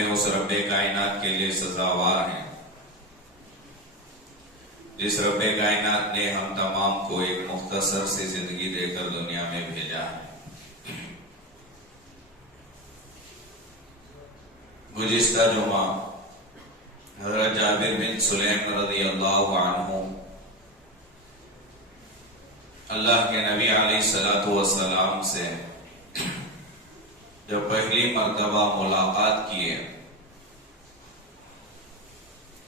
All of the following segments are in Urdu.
تعریفیں اس رب کائنات کے لیے سزاوار ہیں جس رب کائنات نے ہم تمام کو ایک مختصر سی زندگی دے کر دنیا میں بھیجا ہے۔ گزشتہ جمعہ حضرت جابر بن سلیم رضی اللہ عنہ اللہ کے نبی علیہ الصلوۃ والسلام سے جب پہلی مرتبہ ملاقات کیے،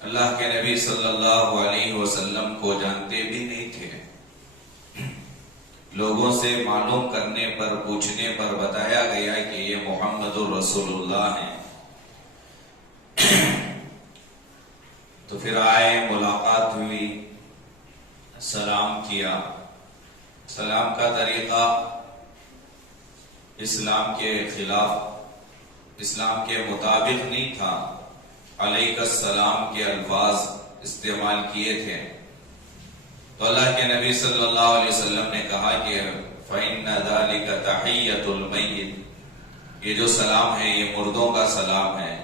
اللہ کے نبی صلی اللہ علیہ وسلم کو جانتے بھی نہیں تھے۔ لوگوں سے معلوم کرنے پر، پوچھنے پر بتایا گیا کہ یہ محمد الرسول اللہ ہیں۔ تو پھر آئے، ملاقات ہوئی، سلام کیا۔ سلام کا طریقہ اسلام کے خلاف، اسلام کے مطابق نہیں تھا۔ علیک السلام کے الفاظ استعمال کیے تھے۔ تو اللہ کے نبی صلی اللہ علیہ وسلم نے کہا کہ فَإِنَّ ذَلِكَ تَحِيَّةُ الْمَيِّتِ، یہ جو سلام ہے یہ مردوں کا سلام ہے۔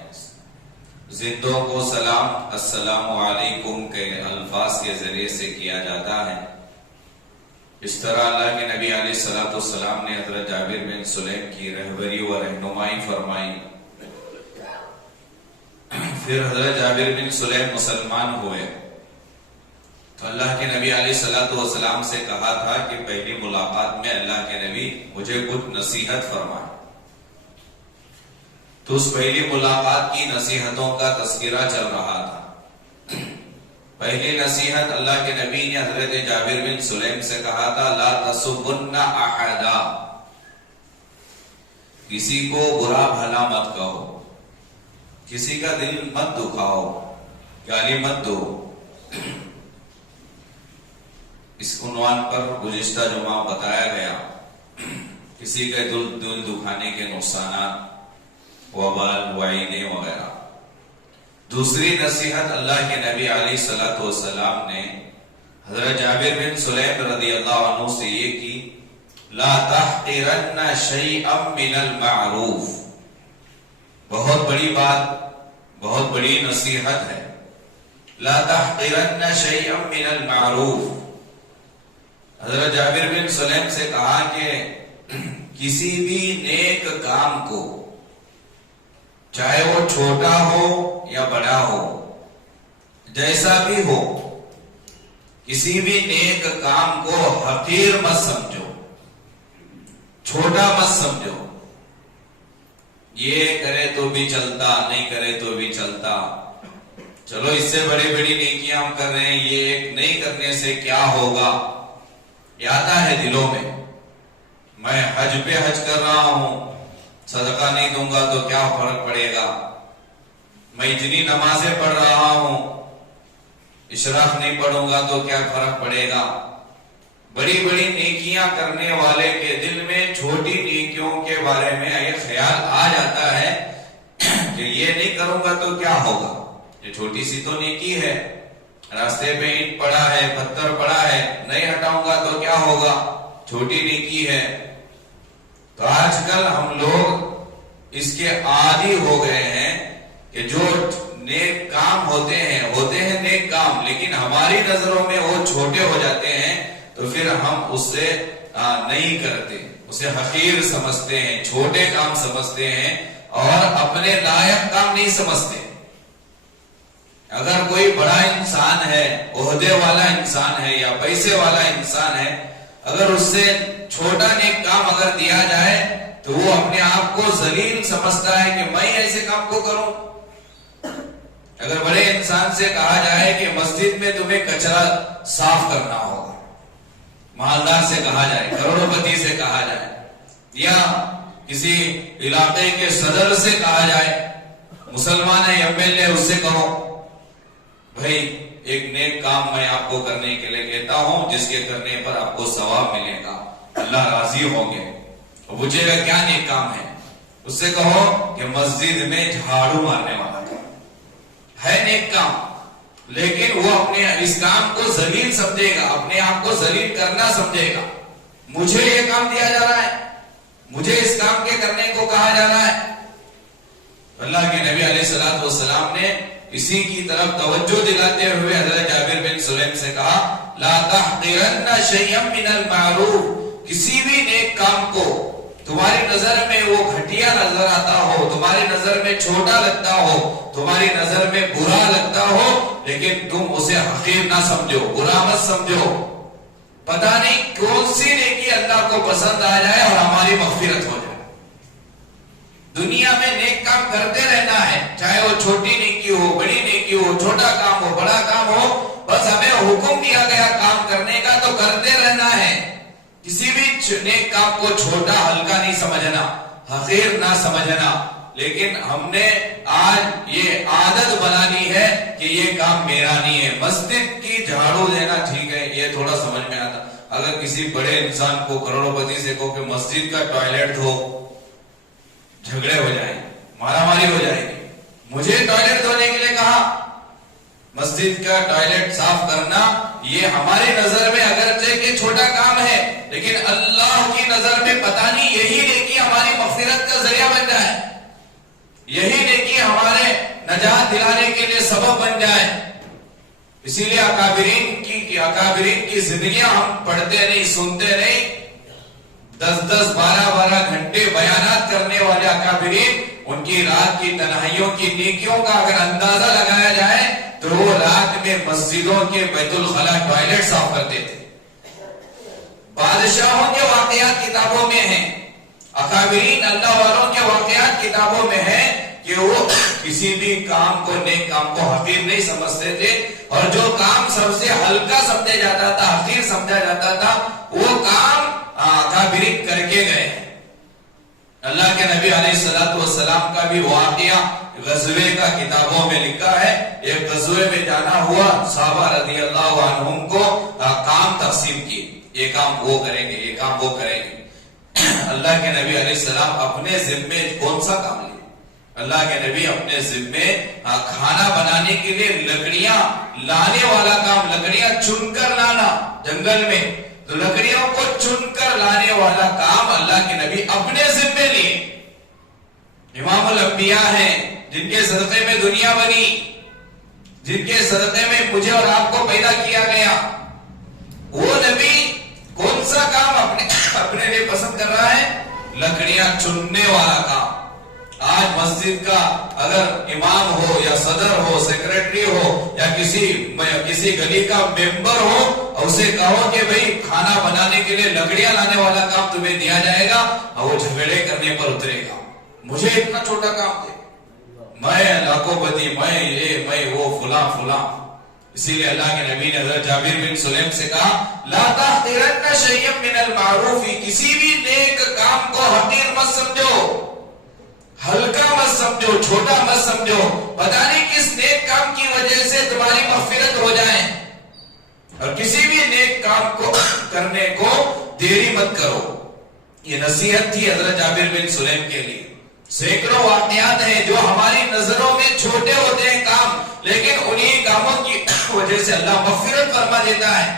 زندوں کو سلام السلام علیکم کے الفاظ کے ذریعے سے کیا جاتا ہے۔ اس طرح اللہ کے نبی علیہ الصلوۃ والسلام نے حضرت جابر بن سلیم کی رہبری و رہنمائی فرمائی۔ پھر حضرت جابر بن سلیم مسلمان ہوئے تو اللہ کے نبی علیہ الصلوۃ والسلام سے کہا تھا کہ پہلی ملاقات میں اللہ کے نبی مجھے کچھ نصیحت فرمائے۔ تو اس پہلی ملاقات کی نصیحتوں کا تذکرہ چل رہا تھا۔ پہلی نصیحت اللہ کے نبی نے حضرت جابر بن سلیم سے کہا تھا لا تسبن احدا، کسی کو برا بھلا مت کہو، کسی کا دل مت دکھاؤ، گالی مت دو۔ اس عنوان پر گزشتہ جمعہ بتایا گیا کسی کے دل دکھانے کے نقصانات، وبال، وعیدیں وغیرہ۔ دوسری نصیحت اللہ کے نبی علیہ الصلوۃ والسلام نے حضرت جابر بن سلیم رضی اللہ عنہ سے یہ کی لا تحقرن شیئا من المعروف۔ بہت بڑی بات، بہت بڑی نصیحت ہے۔ لا تحقرن شیئا من المعروف۔ حضرت جابر بن سلیم سے کہا کہ کسی بھی نیک کام کو، چاہے وہ چھوٹا ہو یا بڑا ہو، جیسا بھی ہو، کسی بھی نیک کام کو حقیر مت سمجھو، چھوٹا مت سمجھو۔ یہ کرے تو بھی چلتا، نہیں کرے تو بھی چلتا، چلو اس سے بڑی بڑی نیکیاں ہم کر رہے ہیں، یہ ایک نہیں کرنے سے کیا ہوگا، یہ آتا ہے دلوں میں حج پہ حج کر رہا ہوں، صدقہ نہیں دوں گا تو کیا فرق پڑے گا، میں اتنی نمازیں پڑھ رہا ہوں، اشراق نہیں پڑھوں گا تو کیا فرق پڑے گا۔ بڑی بڑی نیکیاں کرنے والے کے دل میں چھوٹی نیکیوں کے بارے میں یہ خیال آ جاتا ہے کہ یہ نہیں کروں گا تو کیا ہوگا، یہ چھوٹی سی تو نیکی ہے، راستے پہ اینٹ پڑا ہے، پتھر پڑا ہے، نہیں ہٹاؤں گا تو کیا ہوگا، چھوٹی نیکی ہے۔ تو آج کل ہم لوگ اس کے عادی ہو گئے ہیں کہ جو نیک کام ہوتے ہیں نیک کام، لیکن ہماری نظروں میں وہ چھوٹے ہو جاتے ہیں تو پھر ہم اس سے نہیں کرتے، اسے حقیر سمجھتے ہیں، چھوٹے کام سمجھتے ہیں اور اپنے لائق کام نہیں سمجھتے۔ اگر کوئی بڑا انسان ہے، عہدے والا انسان ہے یا پیسے والا انسان ہے، اگر اس سے چھوٹا نیک کام اگر دیا جائے تو وہ اپنے آپ کو ذلیل سمجھتا ہے کہ میں ایسے کام کو کروں۔ اگر بڑے انسان سے کہا جائے کہ مسجد میں تمہیں کچرا صاف کرنا ہوگا، مالدار سے کہا جائے، کروڑوں پتی سے کہا جائے، یا کسی علاقے کے صدر سے کہا جائے، مسلمان ہے MLA، اس سے کہو بھائی ایک نیک کام میں آپ کو کرنے کے لیے کہتا ہوں جس کے کرنے پر آپ کو ثواب ملے گا، اللہ راضی ہوں گے۔ پوچھے گا کیا نیک کام ہے، اس سے کہو کہ مسجد میں جھاڑو مارنے والا ہے نیک کام، لیکن وہ اپنے اس کام کو ذلیل سمجھے گا، اپنے آپ کو ذلیل کرنا سمجھے گا۔ مجھے یہ کام دیا جا رہا ہے، مجھے اس کام کے کرنے کو کہا جا رہا ہے، اللہ کے نبی علیہ الصلوۃ والسلام نے اسی کی طرف توجہ دلاتے ہوئے حضرت جابر بن سلیم سے کہا لا تحقرن شیئا من المعروف، کسی بھی نیک کام کو تمہاری نظر میں وہ گھٹیا نظر آتا ہو، تمہاری نظر میں چھوٹا لگتا ہو، تمہاری نظر میں برا لگتا ہو، لیکن تم اسے حقیر نہ سمجھو، برا مت سمجھو. پتہ نہیں کون سی نیکی اللہ کو پسند آ جائے اور ہماری مغفرت ہو جائے. دنیا میں نیک کام کرتے رہنا ہے، چاہے وہ چھوٹی نیکی ہو، بڑی نیکی ہو، چھوٹا کام ہو، بڑا کام ہو، بس ہمیں حکم دیا گیا کام کرنے کا تو کرتے رہنا ہے. کسی بھی نیک کام کو چھوٹا ہلکا نہیں سمجھنا، حقیر نہ سمجھنا. لیکن ہم نے آج یہ عادت بنا لی ہے کہ یہ کام میرا نہیں ہے. مسجد کی جھاڑو دینا ٹھیک ہے، یہ تھوڑا سمجھ میں آتا. اگر کسی بڑے انسان کو کروڑوں پتی سے کہو کہ مسجد کا ٹوائلٹ دھو، جھگڑے ہو جائیں گے، مارا ماری ہو جائے گی. مجھے ٹوائلٹ دھونے کے لیے کہا. مسجد کا ٹوائلٹ صاف کرنا یہ ہماری نظر میں اگرچہ کہ چھوٹا کام ہے، لیکن اللہ کی نظر میں پتہ نہیں یہی نیکی ہماری مغفرت کا ذریعہ بن جائے، یہی نیکی ہمارے نجات دلانے کے لیے سبب بن جائے. اسی لیے اکابرین کی زندگیاں ہم پڑھتے نہیں، سنتے نہیں. 10-10 12-12 گھنٹے بیانات کرنے والے اکابرین، ان کی رات کی تنہائیوں کی نیکیوں کا اگر اندازہ لگایا جائے تو وہ رات میں مسجدوں کے بیت الخلا ٹوائلٹ صاف کرتے تھے. بادشاہوں کے واقعات کتابوں میں ہیں، اکابرین اللہ والوں کے واقعات کتابوں میں ہیں کہ وہ کسی بھی کام کو، نیک کام کو حقیر نہیں سمجھتے تھے، اور جو کام سب سے ہلکا سمجھا جاتا تھا، حقیر سمجھا جاتا تھا، وہ کام اکابرین کر کے گئے. اللہ کے نبی علیہ الصلوۃ والسلام کا بھی واقعہ غزوے کا کتابوں میں لکھا ہے. ایک غزوے میں جانا ہوا، صحابہ رضی اللہ عنہم کو کام تقسیم کیے، یہ کام وہ کریں گے، یہ کام وہ کریں گے. اللہ کے نبی علیہ السلام اپنے ذمے کون سا کام لے؟ اللہ کے نبی اپنے ذمے کھانا بنانے کے لیے لکڑیاں لانے والا کام، لکڑیاں چن کر لانا جنگل میں، تو لکڑیوں کو چن کر لانے والا کام اللہ کے نبی اپنے ذمے لیے. امام الانبیاء ہیں، جن کے صدقے میں دنیا بنی، جن کے صدقے میں مجھے اور آپ کو پیدا کیا گیا، وہ نبی کون سا کام اپنے لیے پسند کر رہا ہے؟ لکڑیاں چننے والا کام. آج مسجد کا اگر امام ہو یا صدر ہو، سیکریٹری ہو، یا کسی گلی کا ممبر ہو، اسے کہو کہ بھئی کھانا بنانے کے لیے لکڑیاں لانے والا کام تمہیں دیا جائے گا، اور وہ جھگڑے کرنے پر اترے گا. مجھے اتنا چھوٹا کام دے، میں لاکھوں پتی، میں یہ، میں وہ، فلاں فلاں. اسی لیے اللہ کے نبی نے حضرت جابر بن سلیم سے کہا لا تحقرن شیئا من المعروف، کسی بھی نیک کام کو حقیر مت سمجھو، ہلکا مت سمجھو، چھوٹا مت سمجھو. پتہ نہیں کس نیک کام کی وجہ سے تمہاری مغفرت ہو جائے. اور کسی بھی نیک کام کو کرنے کو دیری مت کرو. یہ نصیحت تھی حضرت جابر بن سلیم کے لیے. سینکڑوں واقعات ہیں جو ہماری نظروں میں چھوٹے ہوتے ہیں کام، لیکن انہی کاموں کی وجہ سے اللہ مغفرت فرما دیتا ہے.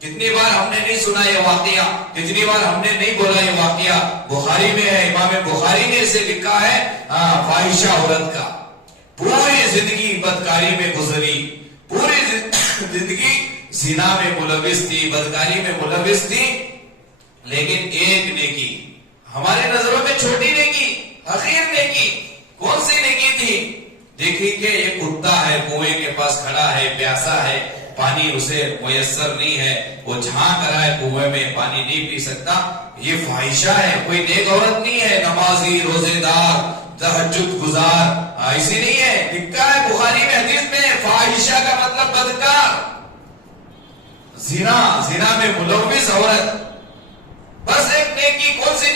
کتنی بار ہم نے نہیں سنا یہ واقعہ، کتنی بار ہم نے نہیں بولا یہ واقعہ. بخاری میں ہے، امام بخاری نے اسے لکھا ہے. فاحشہ عورت کا پوری زندگی بدکاری میں گزری، پوری زندگی زنا میں ملوث تھی، بدکاری میں ملوث تھی، لیکن ایک نیکی ہماری نظروں میں چھوٹی نیکی، حقیر نیکی، کون سی نیکی تھی؟ دیکھیں کہ یہ کتا ہے، کنویں کے پاس کھڑا ہے، پیاسا ہے، پانی اسے میسر نہیں ہے، وہ جھانک رہا ہے کنویں میں، پانی نہیں پی سکتا. یہ فاحشہ ہے، کوئی نیک عورت نہیں ہے، نمازی، روزے دار، تہجد گزار، ایسی نہیں ہے. لکھا ہے بخاری میں، حدیث میں، فاحشہ کا مطلب بدکار، زنا میں ملوث عورت. بس ایک نیکی، کون سی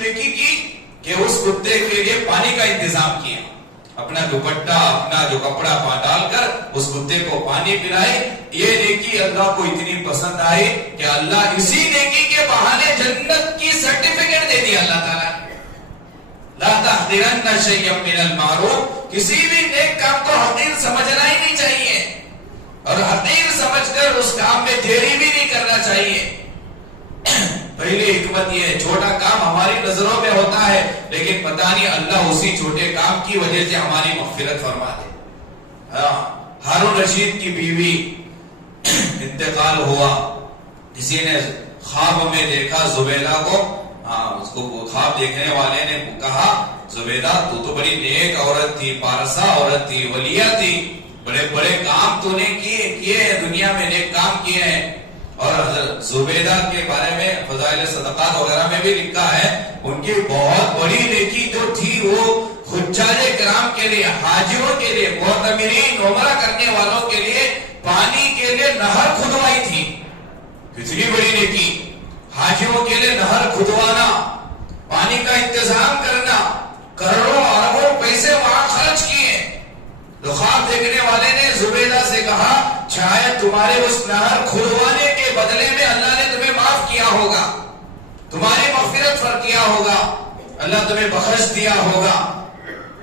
نیکی کی کہ اس کتے کے لیے پانی کا انتظام کیا، اپنا دوپٹہ، اپنا جو کپڑا ڈال کر اس کتے کو پانی پلائے. یہ نیکی اللہ کو اتنی پسند آئی کہ اللہ اسی نیکی کے بہانے جنت کی سرٹیفکیٹ دے دیا اللہ تعالیٰ نے. لا تحقرن شیئا من المعروف، کسی بھی نیک کام کو حقیر سمجھنا ہی نہیں چاہیے، اور حقیر سمجھ کر اس کام میں دیری بھی نہیں کرنا چاہیے. پہلی حکمت یہ ہے چھوٹا کام ہماری نظروں میں ہوتا ہے لیکن پتہ نہیں اللہ اسی چھوٹے کام کی وجہ سے ہماری مغفرت فرما دے. ہارون رشید کی بیوی انتقال ہوا, کسی نے خواب میں دیکھا زبیدہ کو, اس کو خواب دیکھنے والے نے کہا زبیدہ تو بڑی نیک عورت تھی, پارسا عورت تھی, ولیہ تھی, بڑے بڑے کام تو نے کیے ہیں دنیا میں, نیک کام کیے ہیں. اور حضرت زبیدہ کے بارے میں فضائل صدقات وغیرہ میں بھی لکھا ہے ان کی بہت بڑی نیکی جو تھی وہ حجاج کرام کے لیے, حاجیوں کے لیے, معتمرین عمرہ کرنے والوں کے لیے پانی کے لیے نہر کھدوائی تھی. کتنی بڑی نیکی, حاجیوں کے لیے نہر کھدوانا, پانی کا انتظام کرنا, کروڑوں اربوں پیسے وہاں خرچ کیے. تو خواب دیکھنے والے نے زبیدہ سے کہا شاید تمہارے اس نہر کھدوانے کے بدلے میں اللہ نے تمہیں معاف کیا ہوگا, تمہاری مغفرت فرق کیا ہوگا, اللہ تمہیں بخش دیا ہوگا.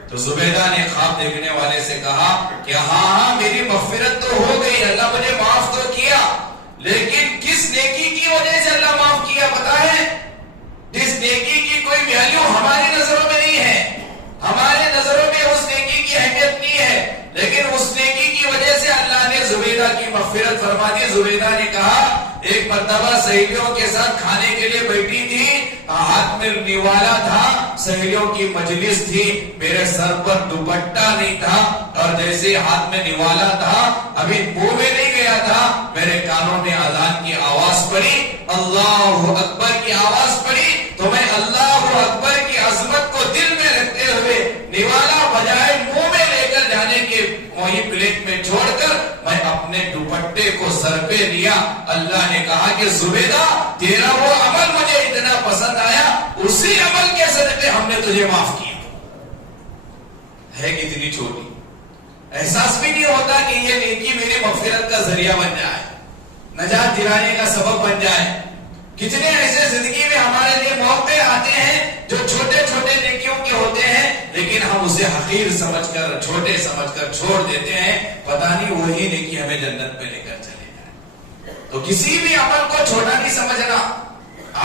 تو زبیدہ نے خواب دیکھنے والے سے کہا کہ ہاں میری مغفرت تو ہو گئی, اللہ مجھے معاف تو کیا, لیکن کس نیکی کی وجہ سے اللہ معاف کیا پتا ہے؟ جس نیکی کی کوئی ویلیو ہماری نظروں میں نہیں ہے, ہمارے نظروں میں اس نیکی کی اہمیت نہیں ہے, لیکن اس نیکی کی وجہ سے اللہ نے زبیدہ کی مغفرت فرما دی. زبیدہ نے کہا ایک مرتبہ سہیلیوں کے ساتھ کھانے کے لیے بیٹھی تھی, ہاتھ میں نوالا تھا, سہیلیوں کی مجلس تھی, میرے سر پر دوپٹہ نہیں تھا, اور جیسے ہاتھ میں نوالا تھا ابھی منہ میں نہیں گیا تھا, میرے کانوں میں اذان کی آواز پڑی, اللہ اکبر کی آواز پڑی, تو میں اللہ اکبر کی عظمت کو دل میں رکھتے ہوئے نوالا بجائے منہ میں لے کر جانے کے وہی پلیٹ میں چھوڑ کر میں اپنے دوپٹے کو سر پہ لیا. اللہ نے کہا کہ زبیدہ تیرا وہ عمل مجھے اتنا پسند آیا, اسی عمل کے صدقے ہم نے تجھے معاف کیا. ہے کتنی چھوٹی, احساس بھی نہیں ہوتا کہ یہ نیکی میری مغفرت کا ذریعہ بن جائے, نجات دلانے کا سبب بن جائے. کتنے ایسے زندگی میں ہمارے لیے موقع آتے ہیں جو چھوٹے چھوٹے نیکیوں کے ہوتے ہیں, لیکن ہم اسے حقیر سمجھ کر, چھوٹے سمجھ کر چھوڑ دیتے ہیں, پتہ نہیں وہی نیکی ہمیں جنت میں لے کر چلے جائے. تو کسی بھی عمل کو چھوٹا نہیں سمجھنا.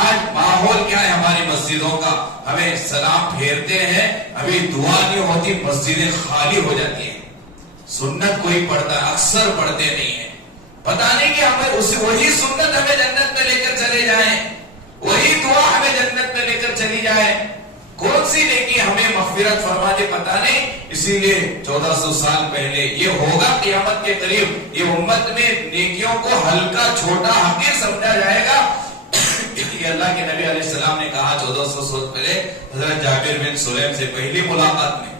آج ماحول کیا ہے ہماری مسجدوں کا, ہمیں سلام پھیرتے ہیں, ابھی دعا نہیں ہوتی, مسجدیں خالی ہو جاتی ہیں, سنت کوئی پڑھتا ہے, اکثر پڑھتے نہیں ہیں. پتہ نہیں کہ ہمیں وہی سنت ہمیں جنت میں لے کر چلے جائیں, وہی دعا ہمیں جنت میں لے کر چلی جائے. کون سی نیکی ہمیں مغفرت فرما دے پتہ نہیں. اسی لیے 1400 سال پہلے یہ ہوگا قیامت کے قریب, یہ امت میں نیکیوں کو ہلکا چھوٹا حقیر سمجھا جائے گا. یہ اللہ کے نبی علیہ السلام نے کہا 1400 سال پہلے حضرت جابر بن سلیم سے پہلی ملاقات میں,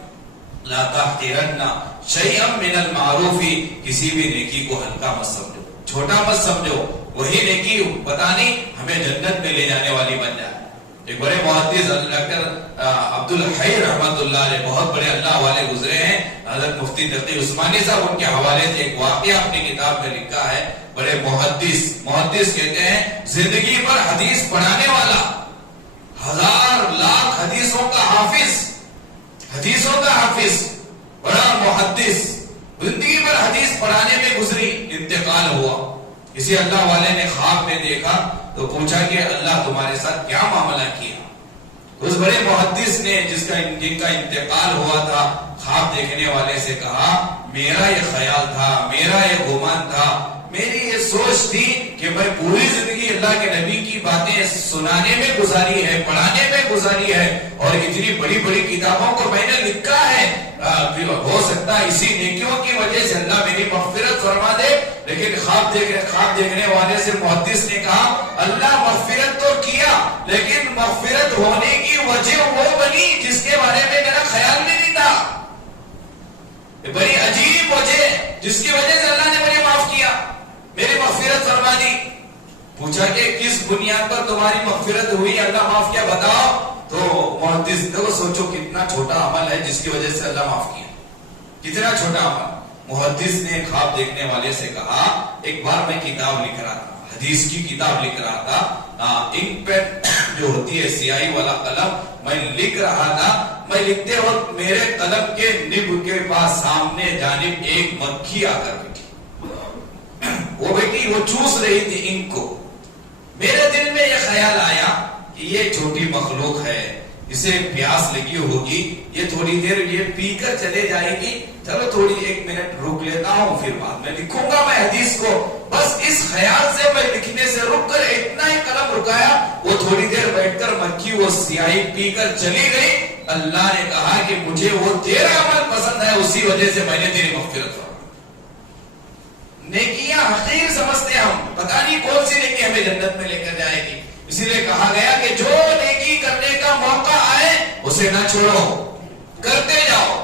لا تحقرن شیئا من المعروف, کسی بھی نیکی کو ہلکا مت سمجھو, چھوٹا مت سمجھو, وہی نیکی پتہ نہیں ہمیں جنت میں لے جانے والی بن جائے. ایک بڑے محدث ڈاکٹر عبد الحی رحمت اللہ علیہ, بہت بڑے اللہ والے گزرے ہیں, حضرت مفتی تقی عثمانی صاحب ان کے حوالے سے ایک واقعہ اپنی کتاب میں لکھا ہے. بڑے محدث کہتے ہیں زندگی پر حدیث پڑھانے والا, ہزار لاکھ حدیثوں کا حافظ, حدیثوں کا حافظ, بڑا محدث, زندگی پر حدیث پڑھانے میں گزری, انتقال ہوا. کسی اللہ والے نے خواب میں دیکھا تو پوچھا کہ اللہ تمہارے ساتھ کیا معاملہ کیا. اس بڑے محدث نے جن کا انتقال ہوا تھا خواب دیکھنے والے سے کہا میرا یہ خیال تھا, میرا یہ گمان تھا, میری یہ سوچ تھی کہ میں پوری زندگی اللہ کے نبی کی باتیں سنانے میں گزاری ہے, پڑھانے میں گزاری ہے, اور اتنی بڑی بڑی کتابوں کو میں نے لکھا ہے, ہو سکتا ہے اسی نیکیوں کی وجہ سے اللہ میری مغفرت فرما دے. لیکن خواب دیکھنے والے سے محدث نے کہا اللہ مغفرت تو کیا, لیکن مغفرت ہونے کی وجہ وہ بنی جس کے بارے میں میرا خیال بھی نہیں تھا. بڑی عجیب وجہ جس کی وجہ سے اللہ نے مجھے معاف کیا, میری مغفرت فرما دی. پوچھا کہ کس بنیاد پر تمہاری مغفرت ہوئی, اللہ معاف کیا بتاؤ. تو محدث دیکھو سوچو کتنا چھوٹا عمل ہے جس کی وجہ سے اللہ معاف کیا, کتنا چھوٹا عمل. محدث نے خواب دیکھنے والے سے کہا ایک بار میں کتاب لکھ رہا تھا, حدیث کی کتاب لکھ رہا تھا, انک پیڈ جو ہوتی ہے سیاہی والا قلم, میں لکھ رہا تھا. میں لکھتے وقت میرے قلم کے نب کے پاس سامنے جانب ایک مکھی آ کر بیٹھی, وہ بیٹی وہ چوس رہی تھی انک کو. میرے دل میں یہ خیال آیا کہ یہ چھوٹی مخلوق ہے, اسے پیاس لگی ہوگی, یہ تھوڑی دیر یہ پی کر چلے جائے گی, چلو تھوڑی 1 منٹ روک لیتا ہوں, پھر بعد میں لکھوں گا میں حدیث کو. بس اس خیال سے میں لکھنے سے رک کر اتنا ہی قلم رکایا, وہ تھوڑی دیر بیٹھ کر مکھی وہ سیاہی پی کر چلی گئی. اللہ نے کہا کہ مجھے وہ تیرا عمل پسند ہے, اسی وجہ سے میں نے تیری مغفرت فرمائی. نیکیاں حقیر سمجھتے ہم, پتہ نہیں کون سی نیکی ہمیں جنت میں لے کر جائے گی. اسی لیے کہا گیا کہ جو نیکی کرنے کا موقع آئے اسے نہ چھوڑو, کرتے جاؤ.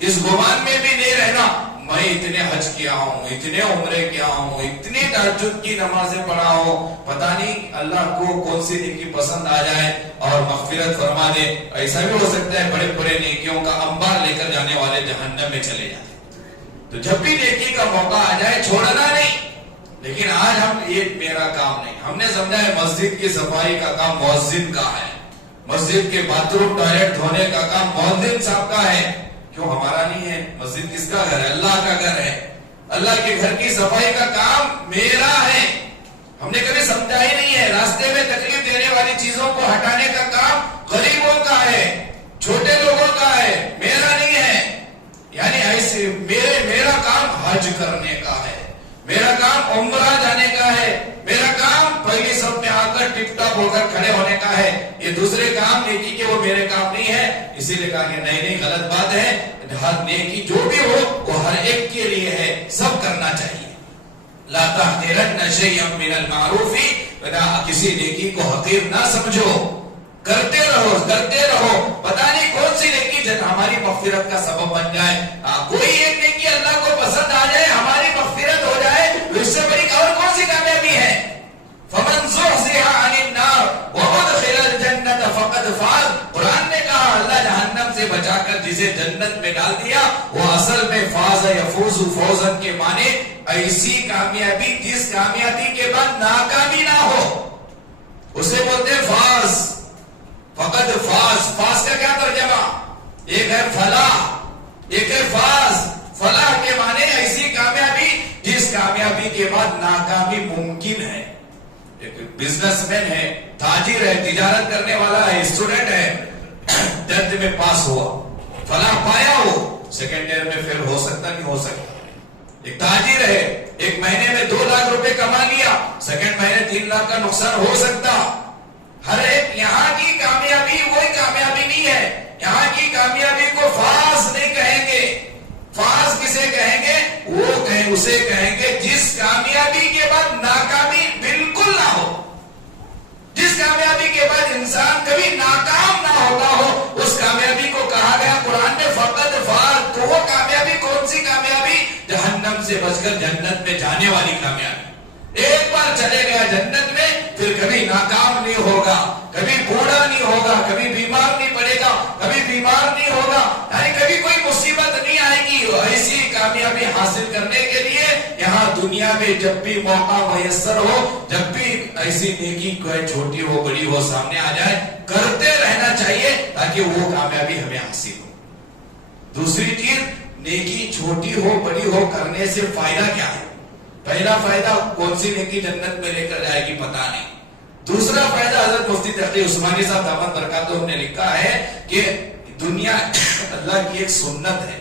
اس گمان میں بھی نہیں رہنا میں اتنے حج کیا ہوں, اتنے عمرے کیا ہوں, اتنی تہجد کی نمازیں پڑھا ہوں, پتہ نہیں اللہ کو کون سی نیکی پسند آ جائے اور مغفرت فرما دے. ایسا بھی ہو سکتا ہے بڑے بڑے نیکیوں کا انبار لے کر جانے والے جہنم میں چلے جاتے. تو جب بھی نیکی کا موقع آ جائے چھوڑنا نہیں. لیکن آج ہم, یہ میرا کام نہیں, ہم نے سمجھا ہے مسجد کی صفائی کا کام مؤذن کا ہے, مسجد کے باتھ روم ٹوائلٹ دھونے کا کام مؤذن صاحب کا ہے. کیوں ہمارا نہیں ہے؟ مسجد کس کا گھر ہے؟ اللہ کا گھر ہے. اللہ کے گھر کی صفائی کا کام میرا ہے. ہم نے کبھی سمجھا ہی نہیں ہے. راستے میں تکلیف دینے والی چیزوں کو ہٹانے کا کام غریبوں کا ہے, چھوٹے لوگوں کا ہے, میرا نہیں ہے. یعنی ایسے میرا کام حج کرنے کا ہے, میرا کام عمرہ جانے کا ہے, میرا کام پہلی صف میں آ کر ٹپ ٹاپ ہو کر کھڑے ہونے کا ہے. یہ دوسرے کام نیکی کے وہ میرے کام نہیں ہے. اسی لیے کہا کہ نہیں غلط بات ہے. ہر نیکی جو بھی ہو وہ ہر ایک کے لیے ہے, سب کرنا چاہیے. لا تحقرن شیئا من المعروف, کسی نیکی کو حقیر نہ سمجھو, کرتے رہو کرتے رہو. پتہ نہیں کون سی نیکی جن ہماری مغفرت کا سبب بن جائے. کوئی ایک نیکی اللہ کو پسند آ جائے, ہماری مغفرت ہو جائے, تو اس سے بڑی اور کون سی کامیابی ہے؟ فمن زحزح عن النار وادخل الجنة فقد فاز. قرآن نے کہا اللہ جہنم سے بچا کر جسے جنت میں ڈال دیا وہ اصل میں فاز یفوز فوزا کے معنی ایسی کامیابی جس کامیابی کے بعد ناکامی نہ ہو, اسے بولتے ہیں فاز. فقد فاز, فاز کا کیا ترجمہ؟ ایک ہے فلاح, ایک ہے فاز. فلاح کے معنی ایسی کامیابی جس کامیابی کے بعد ناکامی ممکن ہے. ایک بزنس مین ہے, تاجر ہے, تجارت کرنے والا ہے, اسٹوڈنٹ ہے, 10th میں پاس ہوا, فلاح پایا, ہو سیکنڈ ایئر میں فیل ہو سکتا نہیں ہو سکتا. ایک تاجر ہے, ایک مہینے میں 2 لاکھ روپے کما لیا, سیکنڈ مہینے 3 لاکھ کا نقصان ہو سکتا. ہر ایک یہاں کی کامیابی وہی کامیابی نہیں ہے. یہاں کی کامیابی کو فاز نہیں کہیں گے. فاز کسے کہیں گے؟ وہ اسے کہیں گے جس کامیابی کے بعد ناکامی بالکل نہ ہو, جس کامیابی کے بعد انسان کبھی ناکام نہ ہوتا ہو, اس کامیابی کو کہا گیا قرآن میں فقد فاز. تو وہ کامیابی کون سی کامیابی؟ جہنم سے بچ کر جنت میں جانے والی کامیابی. ایک بار چلے گیا جنت میں پھر کبھی ناکام نہیں ہوگا, کبھی بوڑھا نہیں ہوگا, کبھی بیمار نہیں پڑے گا, کبھی بیمار نہیں ہوگا, یعنی کبھی کوئی مصیبت نہیں آئے گی. ایسی کامیابی حاصل کرنے کے لیے یہاں دنیا میں جب بھی موقع میسر ہو, جب بھی ایسی نیکی کوئی چھوٹی ہو بڑی ہو سامنے آ جائے, کرتے رہنا چاہیے تاکہ وہ کامیابی ہمیں حاصل ہو. دوسری چیز, نیکی چھوٹی ہو بڑی ہو کرنے سے فائدہ کیا ہے؟ پہلا فائدہ کون سی نیکی جنت میں لے کر جائے گی پتہ نہیں. دوسرا فائدہ حضرت مفتی تقی عثمانی صاحب دامت برکاتہ نے لکھا ہے کہ دنیا اللہ کی ایک سنت ہے,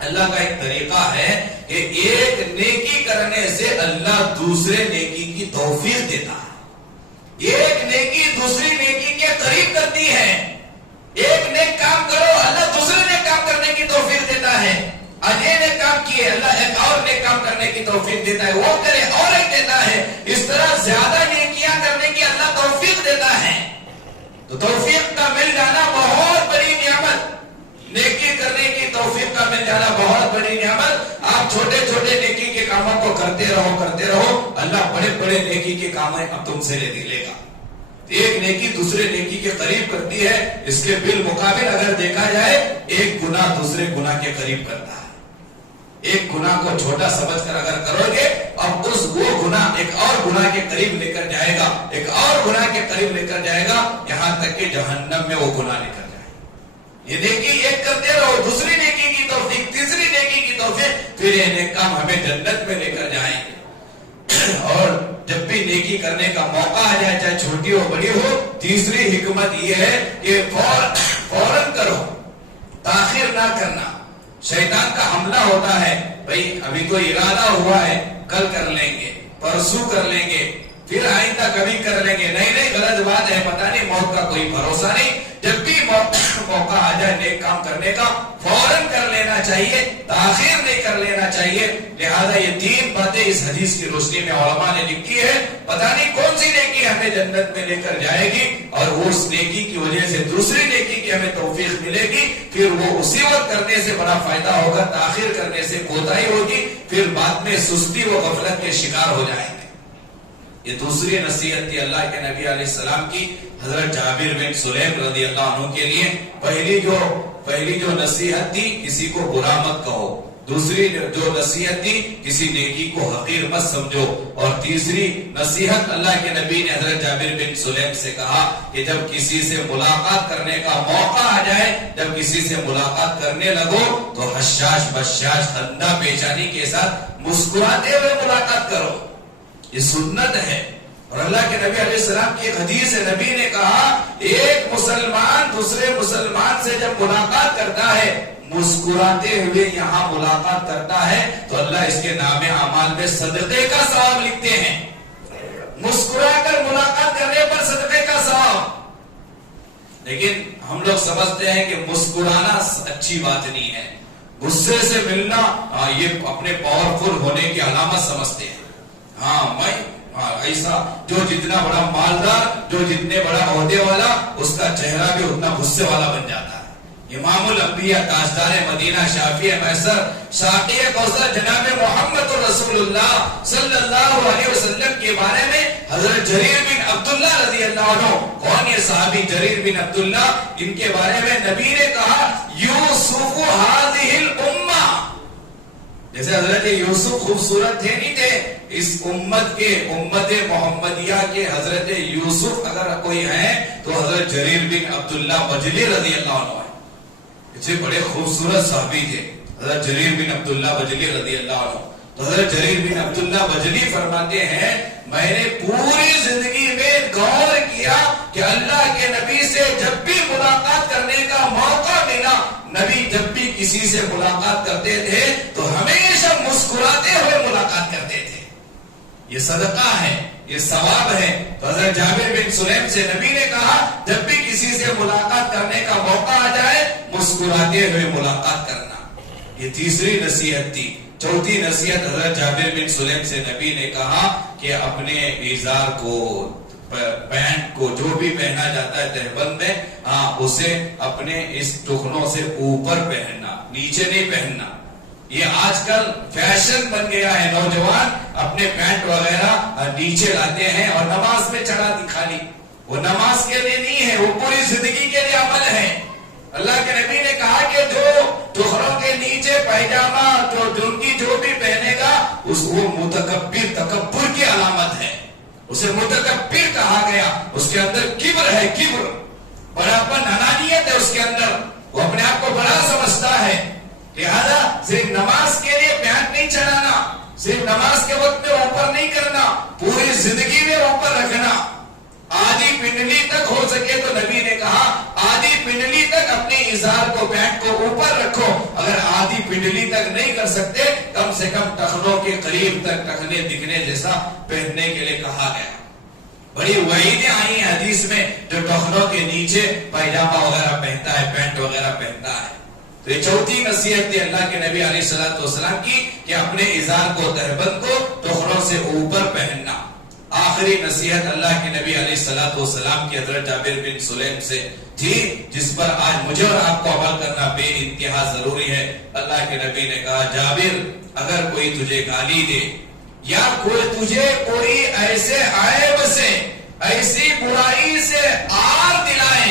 اللہ کا ایک طریقہ ہے کہ ایک نیکی کرنے سے اللہ دوسرے نیکی کی توفیق دیتا ہے. ایک نیکی دوسری نیکی کے قریب کرتی ہے. ایک نیک کام کرو اللہ دوسرے نیک کام کرنے کی توفیق دیتا ہے. اجے نے کام کیے اللہ ایک اور نیک کام کرنے کی توفیق دیتا ہے, وہ کرے اور ایک دیتا ہے. اس طرح زیادہ نیکیاں کرنے کی اللہ توفیق دیتا ہے. تو توفیق کا مل جانا بہت بڑی نعمت, نیکی کرنے کی توفیق کا مل جانا بہت بڑی نعمت. آپ چھوٹے چھوٹے نیکی کے کاموں کو کرتے رہو, اللہ بڑے بڑے نیکی کے کام اب تم سے لے گا. ایک نیکی دوسرے نیکی کے قریب کرتی ہے, اس کے بالمقابل اگر دیکھا جائے ایک گناہ دوسرے گناہ کے قریب کرتا ہے. ایک گناہ کو چھوٹا سمجھ کر اگر کرو گے اب وہ گناہ ایک اور گناہ کے قریب لے کر جائے گا, ایک اور گناہ کے قریب لے کر جائے گا, یہاں تک کہ جہنم میں وہ گناہ لے کر جائے. یہ نیکی ایک کرتے رہو, دوسری نیکی کی توفیق, تیسری نیکی کی توفیق, پھر یہ نیک کام ہمیں جنت میں لے کر جائیں گے. اور جب بھی نیکی کرنے کا موقع آ جائے، چاہے چھوٹی ہو بڑی ہو، تیسری حکمت یہ ہے کہ فوراً کرو، تاخیر نہ کرنا۔ شیطان کا حملہ ہوتا ہے، بھئی ابھی تو ارادہ ہوا ہے، کل کر لیں گے، پرسوں کر لیں گے، پھر آئندہ کبھی کر لیں گے، نہیں غلط بات ہے، پتہ نہیں موت کا کوئی بھروسہ نہیں۔ جب بھی موقع آ جائے نیک کام کرنے کا، فوراً کر لینا چاہیے، تاخیر نہیں کر لینا چاہیے۔ لہذا یہ 3 باتیں اس حدیث کی روشنی میں علماء نے لکھی ہے۔ پتہ نہیں کون سی نیکی ہمیں جنت میں لے کر جائے گی، اور وہ اس نیکی کی وجہ سے دوسری نیکی کی ہمیں توفیق ملے گی، پھر وہ اسی وقت کرنے سے بڑا فائدہ ہوگا، تاخیر کرنے سے کوتاہی ہوگی، پھر بعد میں سستی و غفلت کے شکار ہو جائیں گے۔ یہ دوسری نصیحت تھی اللہ کے نبی علیہ السلام کی حضرت جابر بن سلیم رضی اللہ عنہ کے لیے۔ پہلی جو نصیحت تھی، کسی کو برا مت کہو۔ دوسری جو نصیحت تھی، کسی نیکی کو حقیر مت سمجھو۔ اور تیسری نصیحت اللہ کے نبی نے حضرت جابر بن سلیم سے کہا کہ جب کسی سے ملاقات کرنے کا موقع آ جائے، جب کسی سے ملاقات کرنے لگو تو حشاش بشاش خندہ پیشانی کے ساتھ مسکراتے ہوئے ملاقات کرو۔ یہ سنت ہے۔ اور اللہ کے نبی علیہ السلام کی حدیث ہے، نبی نے کہا ایک مسلمان دوسرے مسلمان سے جب ملاقات کرتا ہے، مسکراتے ہوئے یہاں ملاقات کرتا ہے، تو اللہ اس کے نام اعمال میں صدقے کا ثواب لکھتے ہیں۔ مسکرا کر ملاقات کرنے پر صدقے کا ثواب۔ لیکن ہم لوگ سمجھتے ہیں کہ مسکرانا اچھی بات نہیں ہے، غصے سے ملنا یہ اپنے پاورفل ہونے کی علامت سمجھتے ہیں۔ ایسا جو جتنا بڑا مالدار، جو جتنے بڑا عہدے والا، اس کا چہرہ بھی اتنا غصے والا بن جاتا ہے۔ امام الانبیاء، تاجدار مدینہ، شافع میسر، ساقی کوثر جناب محمد رسول اللہ صلی اللہ علیہ وسلم کے بارے میں حضرت جریر بن عبداللہ رضی اللہ عنہ، کون یہ صحابی جریر بن عبداللہ، ان کے بارے میں نبی نے کہا یوسف هذه الامہ، جیسے حضرت یوسف خوبصورت تھے نہیں تھے، اس امت محمدیہ کے حضرت یوسف اگر کوئی ہیں تو حضرت جریر بن عبداللہ بجلی رضی اللہ عنہ ہے۔ اسے بڑے خوبصورت صحابی تھے حضرت جریر بن عبداللہ بجلی رضی اللہ عنہ۔ تو حضرت جریر بن عبداللہ بجلی فرماتے ہیں میں نے پوری زندگی میں غور کیا کہ اللہ کے نبی سے جب بھی ملاقات کرنے کا موقع ملا، نبی جب بھی کسی سے ملاقات کرتے تھے تو ہمیشہ مسکراتے ہوئے ملاقات کرتے تھے۔ یہ صدقہ ہے، یہ ثواب ہے۔ تو حضرت جابر بن سلیم سے نبی نے کہا جب بھی کسی سے ملاقات کرنے کا موقع آ جائے، مسکراتے ہوئے ملاقات کرنا۔ یہ تیسری نصیحت تھی۔ چوتھی نصیحت حضرت جابر بن سلیم سے نبی نے کہا کہ اپنے ازار کو، پینٹ کو، جو بھی پہنا جاتا ہے تہبند میں، اسے اپنے اس ٹخنوں سے اوپر پہننا، نیچے نہیں پہننا۔ یہ آج کل فیشن بن گیا ہے، نوجوان اپنے پینٹ وغیرہ نیچے لاتے ہیں اور نماز میں چڑھا دکھا لی۔ وہ نماز کے لیے نہیں ہے، وہ پوری زندگی کے لیے عمل ہے۔ اللہ کے نبی نے کہا کہ جو ٹخنوں کے نیچے پائجامہ جو بھی پہنے گا وہ متکبر، تکبر کی علامت ہے، اسے متکبر کہا گیا۔ اس کے اندر کبر ہے، کبر، بڑاپن، انانیت ہے اس کے اندر، وہ اپنے آپ کو بڑا سمجھتا ہے۔ لہذا صرف نماز کے لیے پینٹ نہیں چڑھانا، صرف نماز کے وقت میں اوپر نہیں کرنا، پوری زندگی میں اوپر رکھنا۔ آدھی پنڈلی تک ہو سکے تو نبی نے کہا آدھی پنڈلی تک اپنے ازار کو، پینٹ کو اوپر رکھو۔ اگر آدھی پنڈلی تک نہیں کر سکتے، کم سے کم ٹخنوں کے قریب تک ٹخنے دکھنے جیسا پہننے کے لیے کہا گیا۔ بڑی وعیدیں آئی ہیں حدیث میں جو ٹخنوں کے نیچے پائجامہ وغیرہ پہنتا ہے، پینٹ وغیرہ پہنتا ہے۔ تو یہ چوتھی نصیحت تھی اللہ کے نبی علیہ الصلوۃ والسلام کی کہ اپنے ازار کو، تہبند کو ٹخنوں سے اوپر پہننا۔ آخری نصیحت اللہ کے نبی علیہ الصلوۃ والسلام کی حضرت جابر بن سلیم سے تھی، جس پر آج مجھے اور آپ کو عمل کرنا بے انتہا ضروری ہے۔ اللہ کے نبی نے کہا جابر اگر کوئی تجھے گالی دے یا کوئی تجھے کوئی ایسے عیب سے، ایسی برائی سے آر دلائے،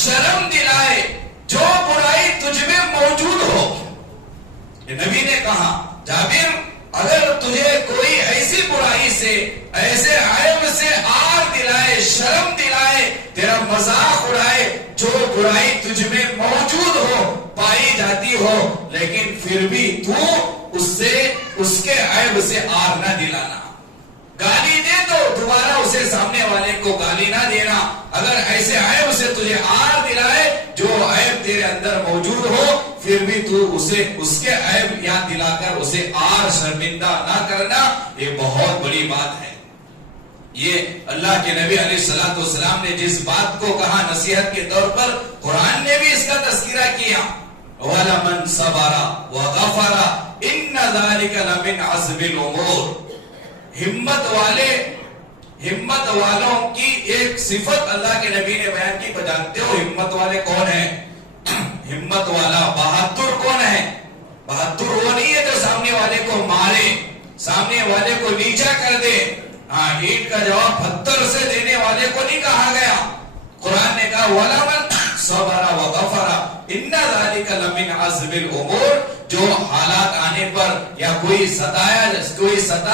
شرم دلائے جو برائی تجھ میں موجود ہو، یہ نبی نے کہا جابر اگر تجھے کوئی ایسی برائی سے، ایسے عیب سے آر دلائے، شرم دلائے، تیرا مذاق اڑائے، جو برائی تجھ میں موجود ہو، پائی جاتی ہو، لیکن پھر بھی تو اس کے عیب سے آر نہ دلانا۔ گالی دے تو دوبارہ اس تیرے اندر موجود ہو پھر بھی تو اسے اس کے عیب یاد دلا کر اسے آر شرمندہ نہ کرنا، یہ بہت بڑی بات ہے۔ یہ اللہ کے نبی علیہ الصلوۃ والسلام نے جس بات کو کہا نصیحت کے طور پر، قرآن نے بھی اس کا تذکرہ کیا، وَلَمَنْ صَبَرَ وَغَفَرَ إِنَّ ذَلِكَ لَمِنْ عَزْمِ الْأُمُورِ۔ ہمت والوں کی ایک صفت اللہ کے نبی نے بیان کی۔ جانتے ہو ہمت والے کون ہیں؟ ہمت والا بہادر کون ہے؟ بہادر وہ نہیں ہے جو سامنے والے کو مارے، سامنے والے کو نیچا کر دے۔ ہاں، اینٹ کا جواب پتھر سے دینے والے کو نہیں کہا گیا۔ قرآن نے کہا وَلَمَنْ صَبَرَ وَغَفَرَ إِنَّ ذَلِكَ لَمِنْ عَزْمِ الْأُمُورِ۔ جو حالات آنے پر یا کوئی ستا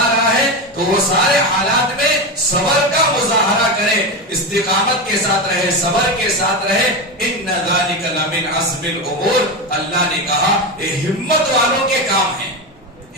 رہا ہے تو وہ سارے حالات میں صبر کا مظاہرہ کرے، استقامت کے ساتھ رہے، صبر کے ساتھ رہے۔ إِنَّ ذَلِكَ لَمِنْ عَزْمِ الْأُمُورِ۔ اللہ نے کہا یہ ہمت والوں کے کام ہیں۔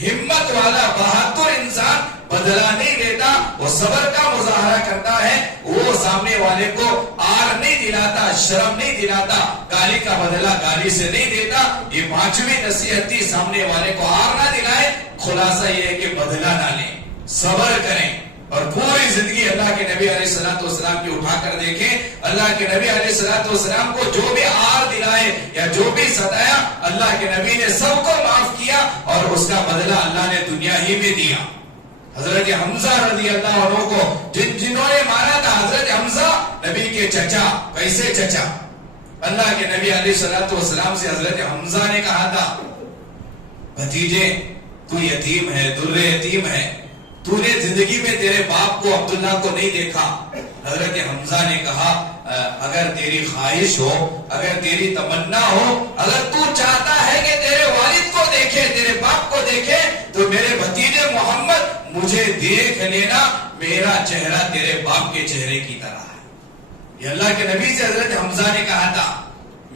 ہمت والا بہادر انسان بدلہ نہیں دیتا، وہ صبر کا مظاہرہ کرتا ہے، وہ سامنے والے کو آر نہیں دلاتا، شرم نہیں دلاتا، گالی کا بدلہ گالی سے نہیں دیتا۔ یہ پانچویں نصیحت تھی، سامنے والے کو آر نہ دلائے، خلاصہ یہ ہے کہ بدلہ نہ لیں، صبر کریں۔ اور پوری زندگی اللہ کے نبی علیہ الصلوۃ والسلام کی اٹھا کر دیکھیں، اللہ کے نبی علیہ الصلوۃ والسلام کو جو بھی آر دلائے یا جو بھی ستایا، اللہ کے نبی نے سب کو معاف کیا اور اس کا بدلہ اللہ نے دنیا ہی میں دیا۔ حضرت حمزہ رضی اللہ عنہ کو جنہوں نے مارا تھا، حضرت حمزہ نبی کے چچا، کیسے چچا؟ اللہ کے نبی علیہ الصلوۃ والسلام سے حضرت حمزہ نے کہا تھا بھتیجے تو یتیم ہے، در یتیم ہے، تو نے زندگی میں تیرے باپ کو عبداللہ کو نہیں دیکھا۔ حضرت حمزہ نے کہا اگر تیری خواہش ہو، اگر تیری تمنا ہو، اگر تو چاہتا ہے کہ تیرے والد کو دیکھے، تیرے باپ کو دیکھے، تو میرے بھتیجے محمد مجھے دیکھ لینا، میرا چہرہ تیرے باپ کے چہرے کی طرح ہے۔ یہ اللہ کے نبی سے حضرت حمزہ نے کہا تھا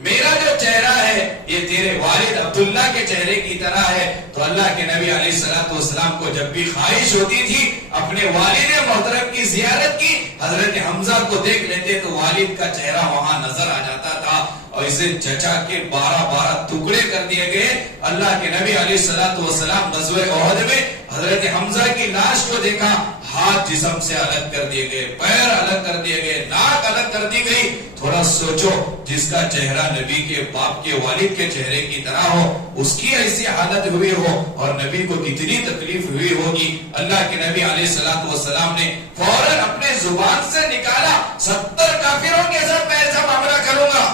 میرا جو چہرہ ہے یہ تیرے والد عبداللہ کے چہرے کی طرح ہے۔ تو اللہ کے نبی علیہ الصلوۃ والسلام کو جب بھی خواہش ہوتی تھی اپنے والد محترم کی زیارت کی، حضرت حمزہ کو دیکھ لیتے تو والد کا چہرہ وہاں نظر آ جاتا تھا، اور اسے چچا کے 12 ٹکڑے کر دیے گئے۔ اللہ کے نبی علیہ الصلوۃ والسلام غزوہ احد میں حضرت حمزہ کی لاش کو دیکھا، ہاتھ جسم سے الگ کر دیے گئے، پیر الگ کر دیے گئے، ناک الگ کر دی گئی۔ تھوڑا سوچو، جس کا چہرہ نبی کے باپ کے والد کے چہرے کی طرح ہو، اس کی ایسی حالت ہوئی ہو اور نبی کو کتنی تکلیف ہوئی ہوگی۔ اللہ کے نبی علیہ الصلوۃ والسلام نے فوراً اپنے زبان سے نکالا 70 کافروں کے ساتھ میں ایسا معاملہ کروں گا۔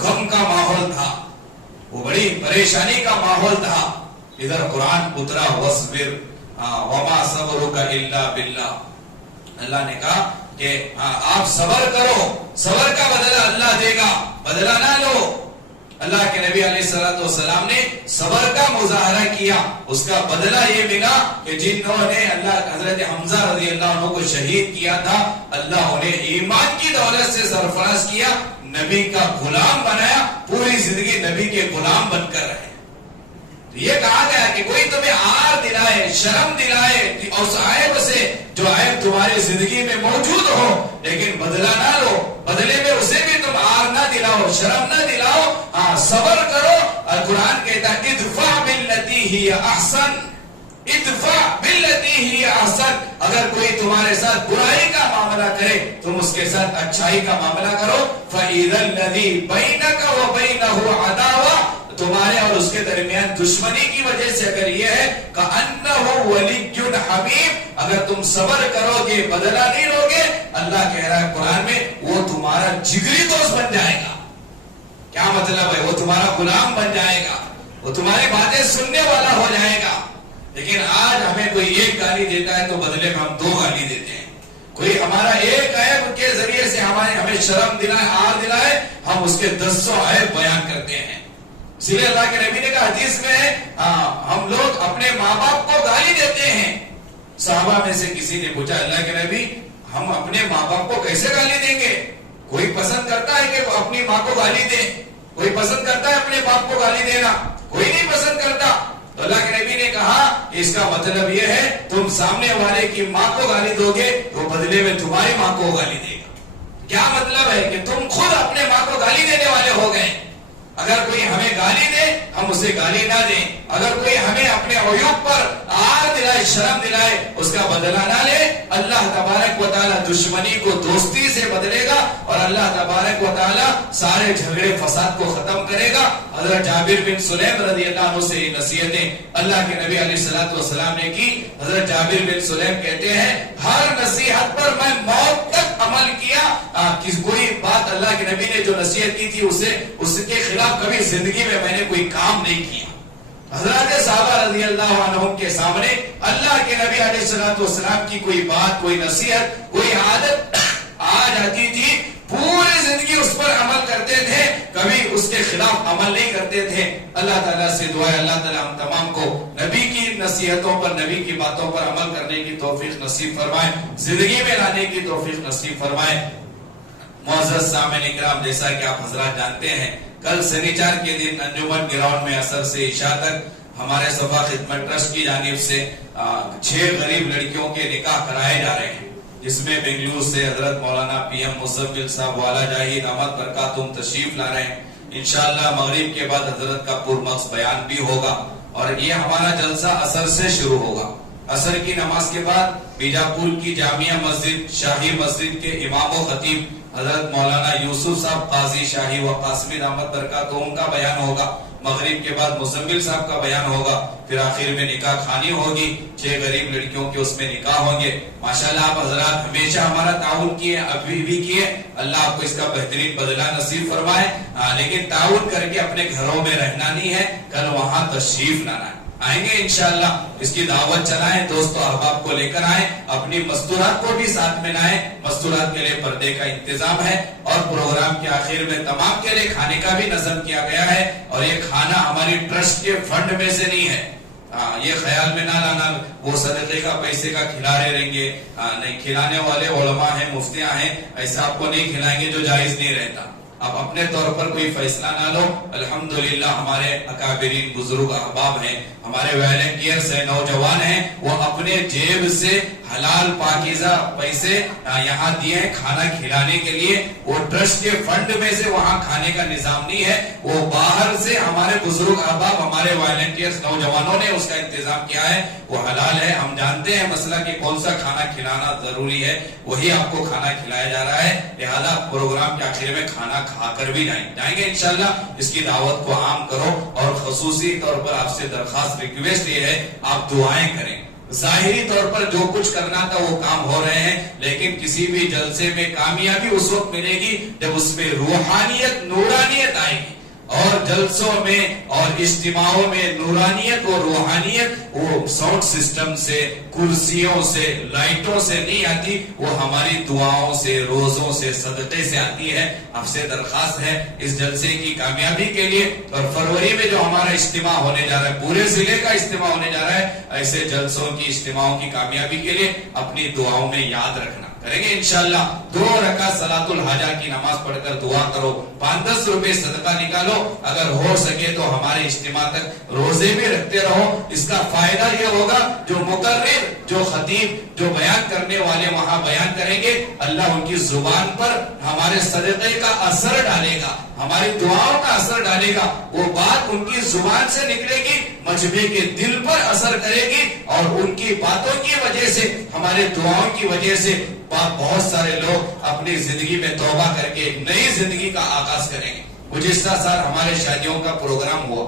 غم کا ماحول تھا، وہ بڑی پریشانی کا ماحول تھا۔ ادھر قرآن اترا وَاصْبِرْ وَمَا صَبْرُكَ إِلَّا بِاللَّهِ۔ اللہ نے کہا کہ آپ صبر کرو، صبر کا بدلہ اللہ دے گا، بدلہ نہ لو۔ اللہ کے نبی علیہ الصلوۃ والسلام نے صبر کا مظاہرہ کیا، اس کا بدلہ یہ ملا کہ جنہوں نے اللہ حضرت حمزہ رضی اللہ عنہ کو شہید کیا تھا، اللہ انہیں ایمان کی دولت سے سرفراز کیا، نبی کا غلام بنایا، پوری زندگی نبی کے غلام بن کر رہے۔ یہ کہا گیا کہ کوئی تمہیں آر دلائے، شرم دلائے اس عیب سے جو عیب تمہاری زندگی میں موجود ہو، لیکن بدلہ نہ لو، بدلے میں اسے بھی تم آر نہ دلاؤ، شرم نہ دلاؤ، صبر کرو۔ اور قرآن کہتا ہے ادفع باللتی ہی احسن، ادفع باللتی ہی احسن۔ اگر کوئی تمہارے ساتھ برائی کا معاملہ کرے تم اس کے ساتھ اچھائی کا معاملہ کرو۔ فَإِذَا الَّذِي بَيْنَكَ وَبَيْنَهُ عَدَاوَةٌ، تمہارے اور اس کے درمیان دشمنی کی وجہ سے اگر یہ ہے کأنہ ولی حمیم، اگر تم صبر کرو گے، بدلہ نہیں لو گے، اللہ کہہ رہا ہے قرآن میں وہ تمہارا جگری دوست بن جائے گا۔ کیا مطلب ہے؟ وہ تمہارا غلام بن جائے گا، وہ تمہاری باتیں سننے والا ہو جائے گا۔ لیکن آج ہمیں کوئی ایک گالی دیتا ہے تو بدلے میں ہم 2 گالی دیتے ہیں۔ کوئی ہمارا ایک عیب کے ذریعے سے ہمیں شرم دلائے، آر دلائے، ہم اس کے 10 عیب بیان کرتے ہیں۔ اسی لیے اللہ کے نبی نے کہا حدیث میں ہے ہم لوگ اپنے ماں باپ کو گالی دیتے ہیں۔ صحابہ میں سے کسی نے پوچھا اللہ کے نبی ہم اپنے ماں باپ کو کیسے گالی دیں گے؟ کوئی پسند کرتا ہے کہ وہ اپنی ماں کو گالی دے؟ کوئی پسند کرتا ہے اپنے باپ کو گالی دینا؟ کوئی نہیں پسند کرتا۔ تو اللہ کے نبی نے کہا اس کا مطلب یہ ہے تم سامنے والے کی ماں کو گالی دو گے تو بدلے میں تمہاری ماں کو گالی دے گا۔ کیا مطلب ہے کہ تم خود اپنے ماں کو گالی دینے والے ہو گئے۔ اسے گالی نہ دیں. اگر کوئی ہمیں اپنے عیوب پر آر دلائے، شرم دلائے، اس کا بدلہ نہ لے. اللہ تبارک و تعالیٰ دشمنی کو دوستی سے بدلے گا اور اللہ تبارک و تعالیٰ سارے جھگڑے فساد کو ختم کرے گا. حضرت جابر بن سلیم رضی اللہ عنہ سے یہ نصیحتیں اللہ کے نبی علیہ الصلوۃ والسلام نے کی. حضرت جابر بن سلیم کہتے ہیں ہر نصیحت پر میں موت تک عمل کیا. کوئی بات اللہ کے نبی نے جو نصیحت کی تھی اس کے خلاف کبھی زندگی میں نے کوئی کام نہیں کیا. حضرات صحابہ رضی اللہ عنہم کے سامنے اللہ کے نبی علیہ الصلوۃ والسلام کی کوئی بات، کوئی نصیحت، کوئی عادت آ جاتی تھی، پوری زندگی اس پر عمل کرتے تھے، کبھی اس کے خلاف عمل نہیں کرتے تھے. اللہ تعالیٰ سے دعا ہے اللہ تعالیٰ ہم تمام کو نبی کی نصیحتوں پر، نبی کی باتوں پر عمل کرنے کی توفیق نصیب فرمائے، زندگی میں لانے کی توفیق نصیب فرمائے. معزز سامعین اکرام، جیسا کہ آپ حضرات جانتے ہیں کل سنیچر کے دن انجمن گراؤنڈ میں عصر سے عشاء تک ہمارے صفا خدمت ٹرسٹ کی جانب سے 6 غریب لڑکیوں کے نکاح کرائے جا رہے ہیں، جس میں بنگلور سے حضرت مولانا پی ایم مزمل صاحب والا جاہی دامت برکاتہم تشریف لا رہے ہیں. انشاءاللہ مغرب کے بعد حضرت کا پرمغز بیان بھی ہوگا اور یہ ہمارا جلسہ عصر سے شروع ہوگا. عصر کی نماز کے بعد بیجاپور کی جامعہ مسجد شاہی مسجد کے امام و خطیب حضرت مولانا یوسف صاحب قاضی شاہی و قاسمی دامت برکاتہم کا بیان ہوگا. مغرب کے بعد مزمل صاحب کا بیان ہوگا. پھر آخر میں نکاح خانی ہوگی، 6 غریب لڑکیوں کے اس میں نکاح ہوں گے. ماشاءاللہ آپ حضرات ہمیشہ ہمارا تعاون کیے، ابھی بھی کیے. اللہ آپ کو اس کا بہترین بدلہ نصیب فرمائے. لیکن تعاون کر کے اپنے گھروں میں رہنا نہیں ہے، کل وہاں تشریف لانا ہے. آئیں گے انشاءاللہ، اس کی دعوت چلائیں، دوست و احباب کو لے کر آئیں، اپنی مستورات کو بھی ساتھ میں لائیں. مستورات کے لیے پردے کا انتظام ہے اور پروگرام کے آخر میں تمام کے لیے کھانے کا بھی نظم کیا گیا ہے. اور یہ کھانا ہماری ٹرسٹ کے فنڈ میں سے نہیں ہے. یہ خیال میں نہ لانا وہ صدقے کا پیسے کا کھلا رہیں گے. نہیں، کھلانے والے علماء ہیں، مفتیاں ہیں، ایسا آپ کو نہیں کھلائیں گے جو جائز نہیں رہتا. آپ اپنے طور پر کوئی فیصلہ نہ لو. الحمدللہ ہمارے اکابرین بزرگ احباب ہیں، ہمارے والنٹیئرز ہیں، نوجوان ہیں، وہ اپنے جیب سے حلال پاکیزہ پیسے یہاں دیے ہیں کھانا کھلانے کے لیے. وہ ٹرسٹ کے فنڈ میں سے وہاں کھانے کا نظام نہیں ہے، وہ باہر سے ہمارے بزرگ احباب، ہمارے والنٹیئرز نوجوانوں نے اس کا انتظام کیا ہے. وہ حلال ہے، ہم جانتے ہیں مسئلہ کہ کون سا کھانا کھلانا ضروری ہے، وہی آپ کو کھانا کھلایا جا رہا ہے. لہذا پروگرام کے آخر میں کھانا کھا کر بھی جائیں گے انشاءاللہ. اس کی دعوت کو عام کرو اور خصوصی طور پر آپ سے درخواست ریکویسٹ یہ ہے آپ دعائیں کریں. ظاہری طور پر جو کچھ کرنا تھا وہ کام ہو رہے ہیں، لیکن کسی بھی جلسے میں کامیابی اس وقت ملے گی جب اس میں روحانیت، نورانیت آئے گی. اور جلسوں میں اور اجتماعوں میں نورانیت اور روحانیت وہ ساؤنڈ سسٹم سے، کرسیوں سے، لائٹوں سے نہیں آتی، وہ ہماری دعاؤں سے، روزوں سے، صدقے سے آتی ہے. آپ سے درخواست ہے اس جلسے کی کامیابی کے لیے، اور فروری میں جو ہمارا اجتماع ہونے جا رہا ہے، پورے ضلع کا اجتماع ہونے جا رہا ہے، ایسے جلسوں کی، اجتماعوں کی کامیابی کے لیے اپنی دعاؤں میں یاد رکھنا. کریں گے انشاءاللہ. 2 رکعت صلاۃ الحاجہ کی نماز پڑھ کر دعا کرو. 5-10 روپے صدقہ نکالو. اگر ہو سکے تو ہمارے اجتماع تک روزے بھی رکھتے رہو. اس کا فائدہ یہ ہوگا جو مقرر، جو خطیب، جو بیان کرنے والے وہاں بیان کریں گے، اللہ ان کی زبان پر ہمارے صدقے کا اثر ڈالے گا، ہماری دعاؤں کا اثر ڈالے گا. وہ بات ان کی زبان سے نکلے گی، مجمع کے دل پر اثر کرے گی، اور ان کی باتوں کی وجہ سے، ہمارے دعاؤں کی وجہ سے بہت سارے لوگ اپنی زندگی میں توبہ کر کے ایک نئی زندگی کا آغاز کریں گے. گزشتہ سال ہمارے شادیوں کا پروگرام ہوا،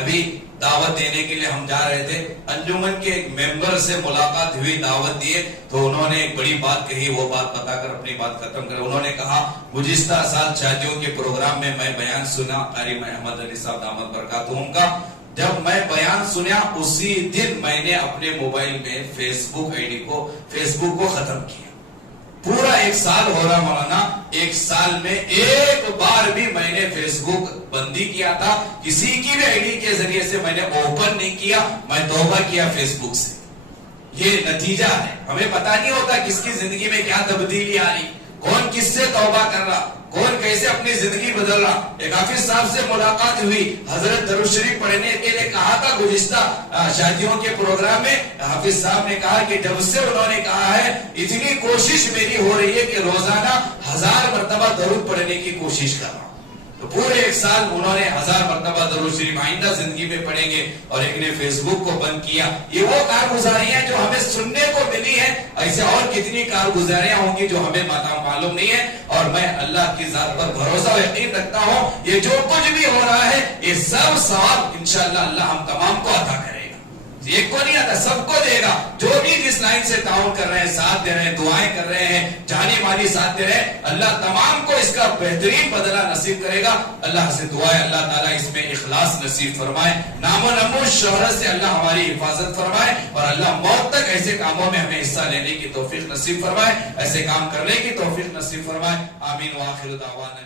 ابھی دعوت دینے کے لیے ہم جا رہے تھے، انجمن کے ایک ممبر سے ملاقات ہوئی، دعوت دیے تو انہوں نے ایک بڑی بات کہی. وہ بات بتا کر اپنی بات ختم کر. انہوں نے کہا گزشتہ سال شادیوں کے پروگرام میں بیان سنا قاری محمد علی صاحب دامت برکاتہم کا. جب میں بیان سنا اسی دن میں نے اپنے موبائل میں فیس بک کو ختم کیا. پورا 1 سال ہو رہا مولانا، 1 سال میں ایک بار بھی میں نے فیس بک بندی کیا تھا، کسی کی بھی آئی ڈی کے ذریعے سے میں نے اوپن نہیں کیا. میں توبہ کیا فیس بک سے. یہ نتیجہ ہے. ہمیں پتا نہیں ہوتا کس کی زندگی میں کیا تبدیلی آ رہی، کون کس سے توبہ کر رہا، کون کیسے اپنی زندگی بدل رہا. ایک حافظ صاحب سے ملاقات ہوئی، حضرت درود شریف پڑھنے کے لیے کہا تھا گزشتہ شادیوں کے پروگرام میں. حافظ صاحب نے کہا کہ جب سے انہوں نے کہا ہے اتنی کوشش میری ہو رہی ہے کہ روزانہ 1000 مرتبہ درود پڑھنے کی کوشش کر رہا ہوں. تو پورے ایک سال انہوں نے 1000 مرتبہ درود شریف آئندہ زندگی میں پڑھیں گے، اور ایک نے فیس بک کو بند کیا. یہ وہ کارگزاریاں جو ہمیں سننے کو ملی ہے. ایسے اور کتنی کارگزاریاں ہوں گی جو ہمیں معلوم نہیں ہے. اور میں اللہ کی ذات پر بھروسہ و یقین رکھتا ہوں یہ جو کچھ بھی ہو رہا ہے یہ سب ثواب انشاءاللہ اللہ ہم تمام کو عطا کرے گا. ایک کو نہیں آتا، سب کو دے گا. جو بھی جس لائن سے تعاون کر رہے ہیں، ساتھ دے رہے ہیں، دعائیں کر رہے ہیں، جانی مالی ساتھ دے رہے ہیں، اللہ تمام کو اس کا بہترین بدلہ نصیب کرے گا. اللہ سے دعا ہے اللہ تعالیٰ اس میں اخلاص نصیب فرمائے، نام و نمود شہرت سے اللہ ہماری حفاظت فرمائے، اور اللہ موت تک ایسے کاموں میں ہمیں حصہ لینے کی توفیق نصیب فرمائے، ایسے کام کرنے کی توفیق نصیب فرمائے. آمین. وآخر دعوانا